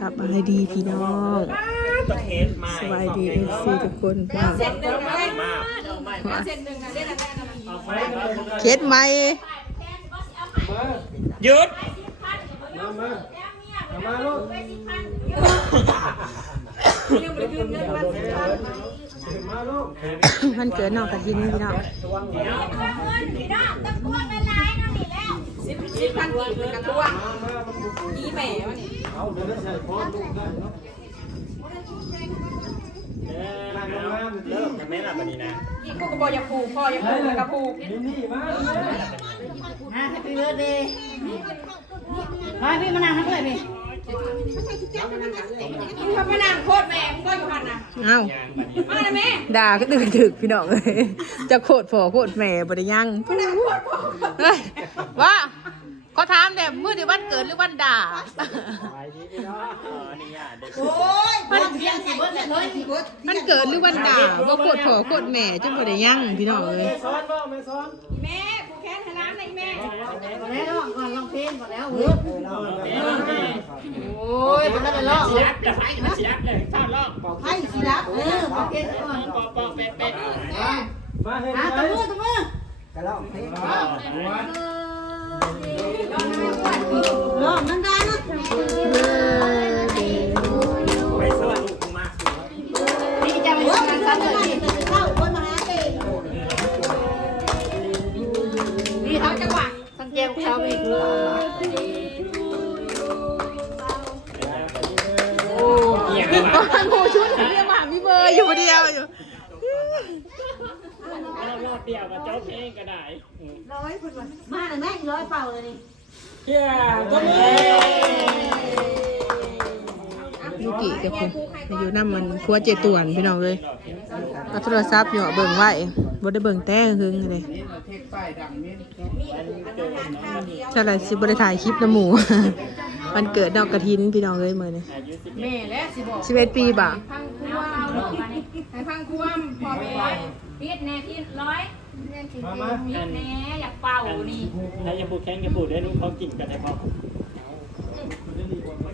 สบายดีพี่น้องตะเคสมาสบายดีเอฟซีทุกคนค่ะเส้นหนึ่งมากเส้นหนึ่งนะเล่นอะไรนะมันเคสไหมหยุดยังไม่ได้คืนเงินมันสิพันมันเกิดนอกกระทินพี่น้อง สิบสิบพันอีกเป็นกระทวงยี่แหม่วะนี่เริ่มกันไหมล่ะวันนี้นะอีกกูก็บอกอย่าผูกพ่ออย่าผูกกระผูกฮะแฮปปี้เบิร์ดเดย์มาพี่มานั่งทั้งเลยพี่มึงทำมานั่งโคตรแม่มึงก็อยู่หันนะเอ้ามาเลยแม่ด่าก็ตื่นถึกพี่น้องเลยจะโคตรพ่อโคตรแม่บ่ได้ยังเฮ้ยว่า เขาถามแต่มื้อนี้วันเกิดหรือวันด่าโอ้ยมันเพียงสิเบิร์ดเลยเฮ้ยมันเกิดหรือวันด่าว่าโคตรพ่อโคตรแม่จนบ่ได้ยังพี่น้องเลยแม่ผูกแขนให้ร้านเลยแม่ก่อนแล้วก่อนลองเพลงก่อนแล้วเฮ้ยโอ้ยมันได้ลอกยับจะไปมันยับเลยข้าวลอกให้สิรับเออลองเพลงก่อนปอปอเป๊ะเป๊ะอะตบมือตบมือลองมันได้นะไปสวัสดีมานี่จะไปทำงานกันเลยนี่ทำจังหวะสังเกตเขาอีกเหี่ยงโอ้ยโหชุดเรียกว่ามีเบอร์อยู่เดียวอยู่ เรารอดเดียวกับโจ๊กเองก็ได้มาหน่อยแม่ร้อยเป่าเลยนี่เฮียก็มียูกิกับคุณอยู่น้ำมันครัวเจตวนพี่น้องเลยเอาโทรศัพท์อยู่เบิ่งไว้บ่ได้เบิ่งแต่หึงเลยใช่ไรสิบ่ได้ถ่ายคลิปน้ำหมูมันเกิดดอกกระถินพี่น้องเลยมื้อนี้แม่และสิบอก11ปีบ่ะพังควมให้พังควมพ่อแม่พีดแน่พีดร้อย พีดแน่อยากเป่านี่ถ้าอย่าพูดแข้งอย่าพูดได้รู้เขากินกันได้พอ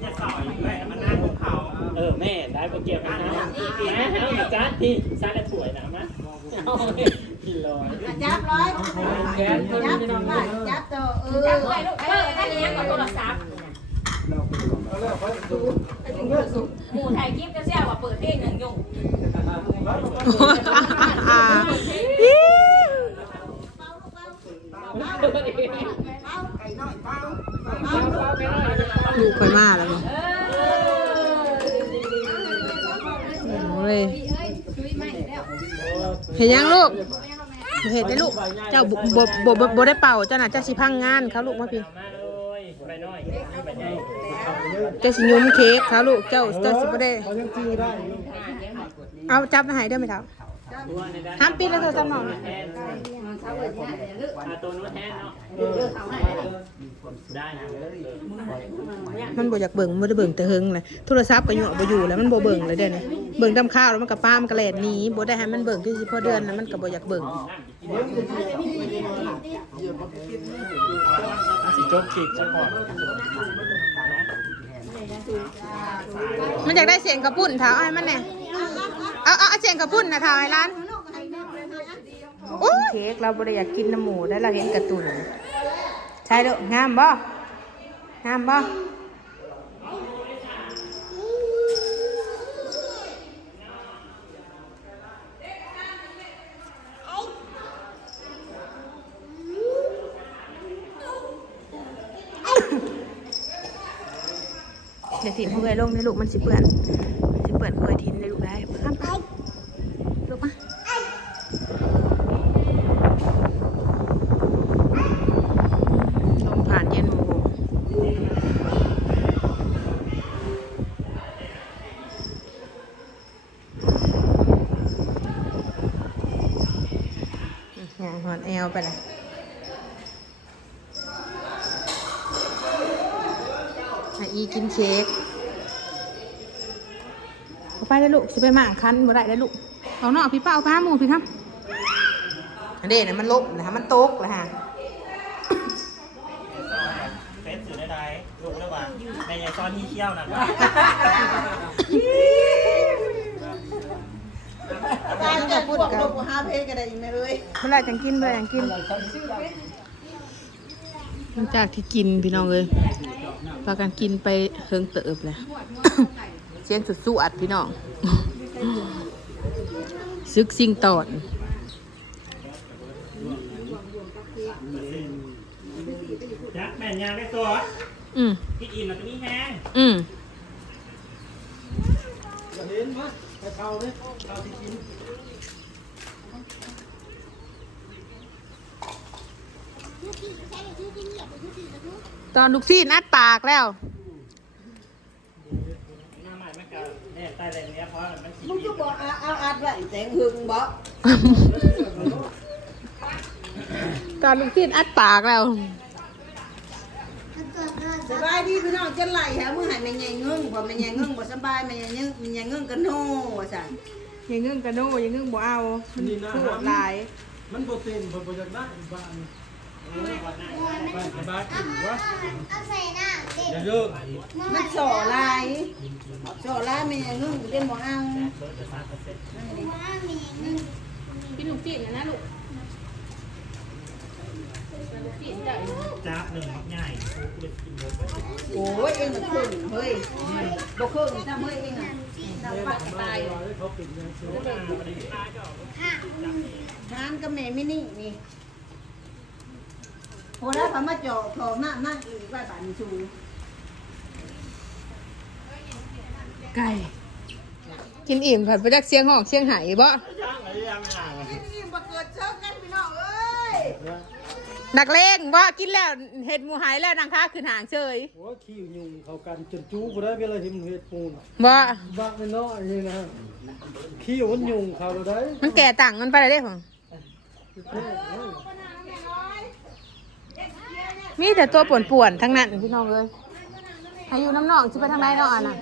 จะสอยด้วยมันน่าของเขาเออแม่ได้โปรเกียวกันนะนะเอาจ้าที่ซาและถ่วยนะมากินลอยจับร้อยแกนคนจับพี่น้องไปจับต่อเออจับเลยลูกเออถ้าเนี้ยกับโทรศัพท์หมูไทยกิ๊บจะแซวว่าเปิดเพลงหนึ่งยุ่ง ลูกค่อยมาแล้วบ่โอ้ยเห็นยังลูกเห็นได้ลูก เจ้าบบบบบได้เป่าเจ้าน่ะเจ้าสิพังงานเขาลูกมาพี่เลยไปน้อปใหญ่เจ้าสิยุ้มเค้กเขาลูกเจ้าเจ้าสิบ่ได้เอาจับมาให้ได้ไหมครับห้ามปิดแล้วโทรศัพท์น้อย งน่ะแทนตัวนู้นแทนเนาะได้นะมันบ่อยากเบิ่งบ่ได้เบิ่งแต่เฮิงเลยโทรศัพท์ก็อยู่บ่อยู่แล้วมันบ่เบิ่งเลยเด้อนี่เบิ่งตามข้าวแล้วมันก็ป้ามันก็แล่นหนีบ่ได้ให้มันเบิ่งคือสิพอเดือนนะมันก็บ่อยากเบิ่งสิโจ๊กขีดซะก่อนมันอยากได้เสียงกระปุ่นเท้าให้มันแน่เอาเอาเอาเสียงกระปุ่นนะเท้าให้ร้าน โอ้เค้กเราบ่ได้อยากกินน้ำหมูได้เราเห็นการ์ตูนใช่เด้องามบ่งามบ่เดี๋ยวถิ่นเขาเคยลงในลูกมันสิเปื่อนสิเปื่อนเคยทิ้นในลูกได้ข้ามไปลูกมาลมผ่านเย็นโมโหงานหอนแอลไปเลยให้อีกินเค้กเอาไปเลยลูกจะไปหมางคันบ่ได้เลยลูก เอาเนาะพี่ป้าพาหมูพี่ครับนเด่นะมันลบนะฮะมันตกนะฮะเฟซสื่อได้ลูกได้ว่าแม่ให้ยายซ้อนที่เที่ยวนะตา ยจะพูดกับลูกหาเพลงก็ได้อีแม่เอ้ยเมื่อไรจังกินเมื่อไรจังกินหลังจากที่กินพี่น้องเลยพากันกินไปเฮิงเติบเลยเสียงสุดสู้อัดพี่น้องซึกซิงตอนยักแม่นยางได้ตัวอืมพี่อินมันตัวนี้แห้งอืม ตอนลูกซีนัดปากแล้วหน้าใหม่ไม่กล้าเนี่ยใต้แรงเนี้ยเพราะมันขี้มึงก็บอกเอาเอาอัดไว้แต่งหึงบ่ตอนลูกซีนอัดปากแล้วสบายดีพี่น้องจะไหลหามึงให้แม่ใหญ่เงึ้งพอแม่ใหญ่เงึ้งบ่สบายแม่ใหญ่เงึ้งแม่ใหญ่เงึ้งกันโน่ว่าซั่นยังงึ่งกระโน่ยังงึ่งบ่เอามันพูดหลายมันโปรตีนผมอยากได้บ้าน บ้านบ้านกินวะอย่าเลิกมันส่อลายส่อลายม่ใหญ่เงึ้งเล่นบ่เอากินลูกจีนนะนะลูกลูกจีนจ้ะจับหนึ่งง่ายโอ้ยเองมันขึ้นเฮ้ยบ่ขึ้นถ้าเฮ้ยเองอะตายเขาปิดยังซื้อทานกับแม่มินี่นี่ โหแล้วพอมาเจาะพอมามาอีกว่าบานสูไก่กินอิ่มผัดไปจากเสียงหอกเสียงไหายบ่ย่างอะไรย่างไม่ย่างนี่บ่เกิดเชิงกันพี่น้องเอ้ยนักเลงบ่กินแล้วเห็ดหมูหายแล้วนางค้าขึ้นหางเฉยโอ้ขี้ยุงเขากันจนจูบ่ได้เวลาเห็นเห็ดปูนบ่บ้าไม่น้อยนี่นะขี้มันยุงเขาได้มันแก่ต่างกันไปเลยเด้ผม มีแต่ตัวป่วนๆทั้งนั้นพี่น้องเลยให้อยู่น้ำหนองสิไปทางไหนเนาะอะน่ะ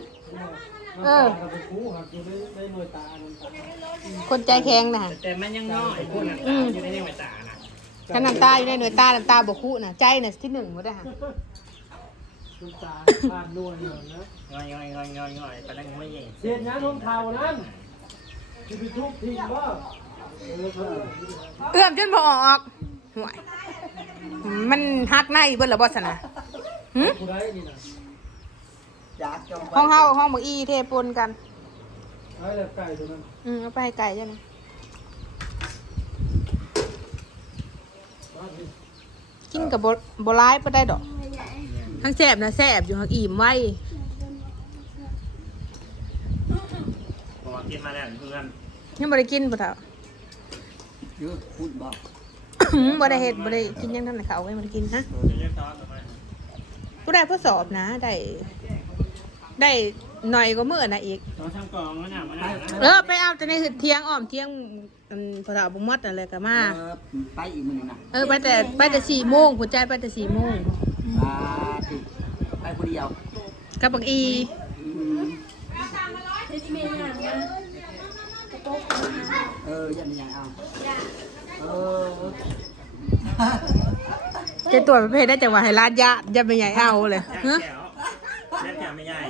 เออเขาไปคูหักอยู่ได้ได้หน่วยตามันตาคนใจแข็งน่ะแต่มันยังน้อยพวกนั้นอยู่ในนี้ไม่ตานะถ้าน้ำตาอยู่ในหน่วยตาน้ำตาบกคุน่ะใจน่ะที่หนึ่งหมดเลยค่ะน้ำตาบ้านนวลอยู่นะง่อยง่อยง่อยง่อยง่อยตอนนั้นไม่เย่งเสียน้ำนมเทานั้นที่ไปทุบทิ้งว่าเออเออเอื้อมจนบ่ออกห่วย มันหักในเบิ่นละบ่สนะหึผู้ใดนี่นะอยากจองห้องเฮาห้องบักอีเทปนกัน ไอ้แล้วไก่ตัวนั้นอืมเอาไปให้ไก่จ้ะนะบ้านนี้กินกับบ่บ่ร้ายบ่ได้ดอก ทั้งแซ่บนะแซ่บอยู่หักอิ่มไว้บอกกินมาแล้วเพื่อนยังบ่ได้กินบ่เท่า เยอะพูดบ่ บ่ได้เฮ็ดบ่ได้กินหยังทั้งนั้นเขาไว้บ่ได้กินฮะเดี๋ยวจะซ้อนออกมาบ่ได้ทดสอบนะได้ ได้หน่อยกว่ามื้อน่ะอีกต้องทำกล่องมันหนามันหนาเออไปเอาแต่ในเที่ยงอ้อมเที่ยงอันพอเฒ่าบ่หมดนั่นแหละก็มาไปอีกมื้อนึงนะเออไปแต่ไปแต่สี่โมงหัวใจไปแต่สี่โมงอ่าที่ไปคนเดียวกับบักอีเออยังยังเอาเออ จะตรวจประเภทได้จังหวะให้ร้านยะอย่าไปใหญ่เอาเลยย่างฮะแก้วแก้วไม่ใหญ่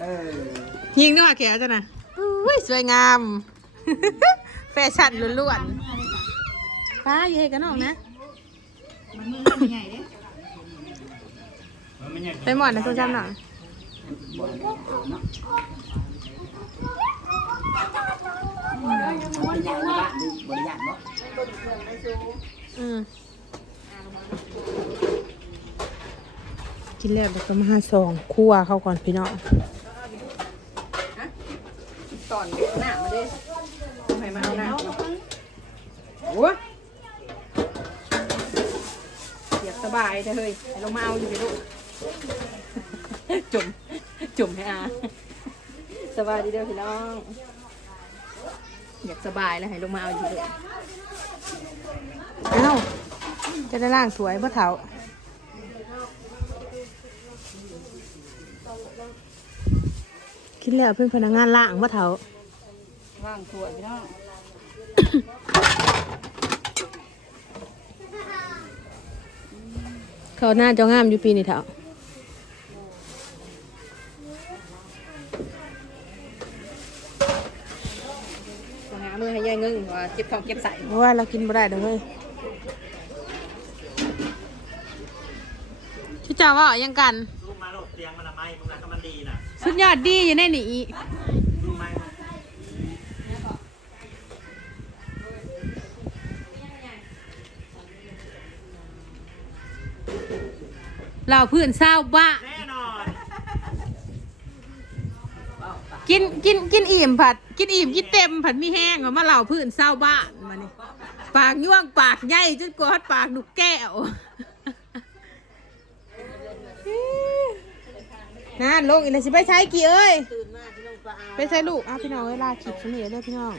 เออยิงนึกว่าแกจ้ะนะอุ้ยสวยงาม แฟชั่นล้วนๆป้าอยู่ให้กันน้องนะมันใหญ่ไปหมอนนะทุกท่านหน่อย บ่เอานาะบริยานบ้านดิบริยานเนาะอืมกินแล้วเดี๋ยวก็มาหาซองคั่วเข้าก่อนพี่น้องตอนเด็กหน้ามาดิให้มาเอาหน้าโอ้เหยียบสบายเด้อเฮ้ยให้ลงมาเอาอยู่ดิลูกจุ่มจุ่มให้อาสบายดีเด้อพี่น้อง อยากสบายแล้วให้ลงมาเอาอยู่ดิเอ้าจะได้ร่างสวยพ่อเฒ่าคิดแล้วเพื่อนพนักงานล่างพ่อเฒ่าว่างตัวพี่น้องเขาหน้าเจ้างามอยู่ปีนี้เฒ่า งิงว่าเจ็บท้องเจ็บใส่ว่าเรากินบ่ได้เด้อเฮ้ยชุดเจ้าว่ายังกันลูกมาโหลดเตียงมันละไม่มึงรักก็มันดีน่ะสุดยอดดีอยู่ในนี่ลูกไม้เราพื้นเศร้าบ้า แน่นอน กินกินกินอิ่มผัด กินอิ่มกินเต็มผัดมีแห้งเอามาเหล่าพื้นเศร้าบ้านมานี่ปากย่วงปากใหญ่จนกอดปากหนุกแก้วนั่นลงอีกแล้วสิไปใช้กี่เอ้ย ตื่นมาที่ลงปลาไปใช้ลูกอ้าพี่น้องเวลาขีดสนิทเลยพี่น้อง